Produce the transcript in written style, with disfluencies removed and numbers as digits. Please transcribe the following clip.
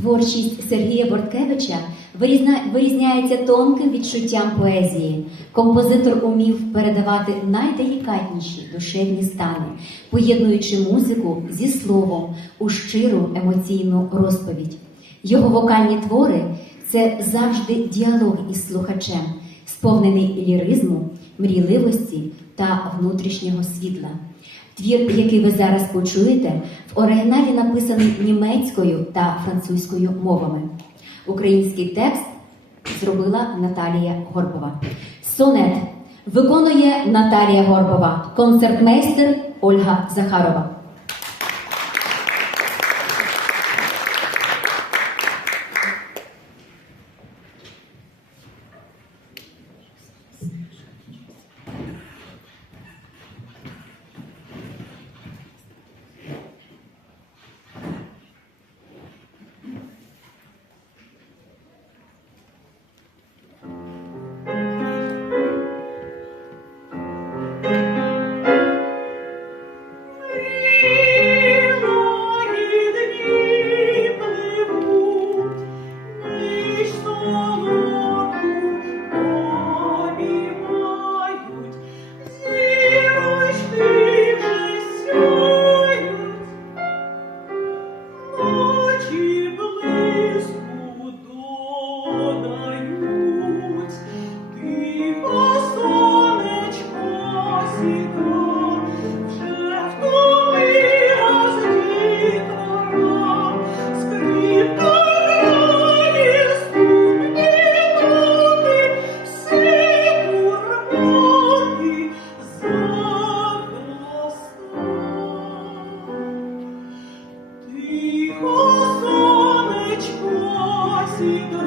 Творчість Сергія Борткевича вирізняється тонким відчуттям поезії. Композитор умів передавати найделікатніші душевні стани, поєднуючи музику зі словом у щиру емоційну розповідь. Його вокальні твори – це завжди діалог із слухачем, сповнений ліризму, мрійливості та внутрішнього світла. Твір, який ви зараз почуєте, в оригіналі написаний німецькою та французькою мовами. Український текст зробила Наталія Горбова. Сонет виконує Наталія Горбова, концертмейстер Ольга Захарова. Сонечко сідає.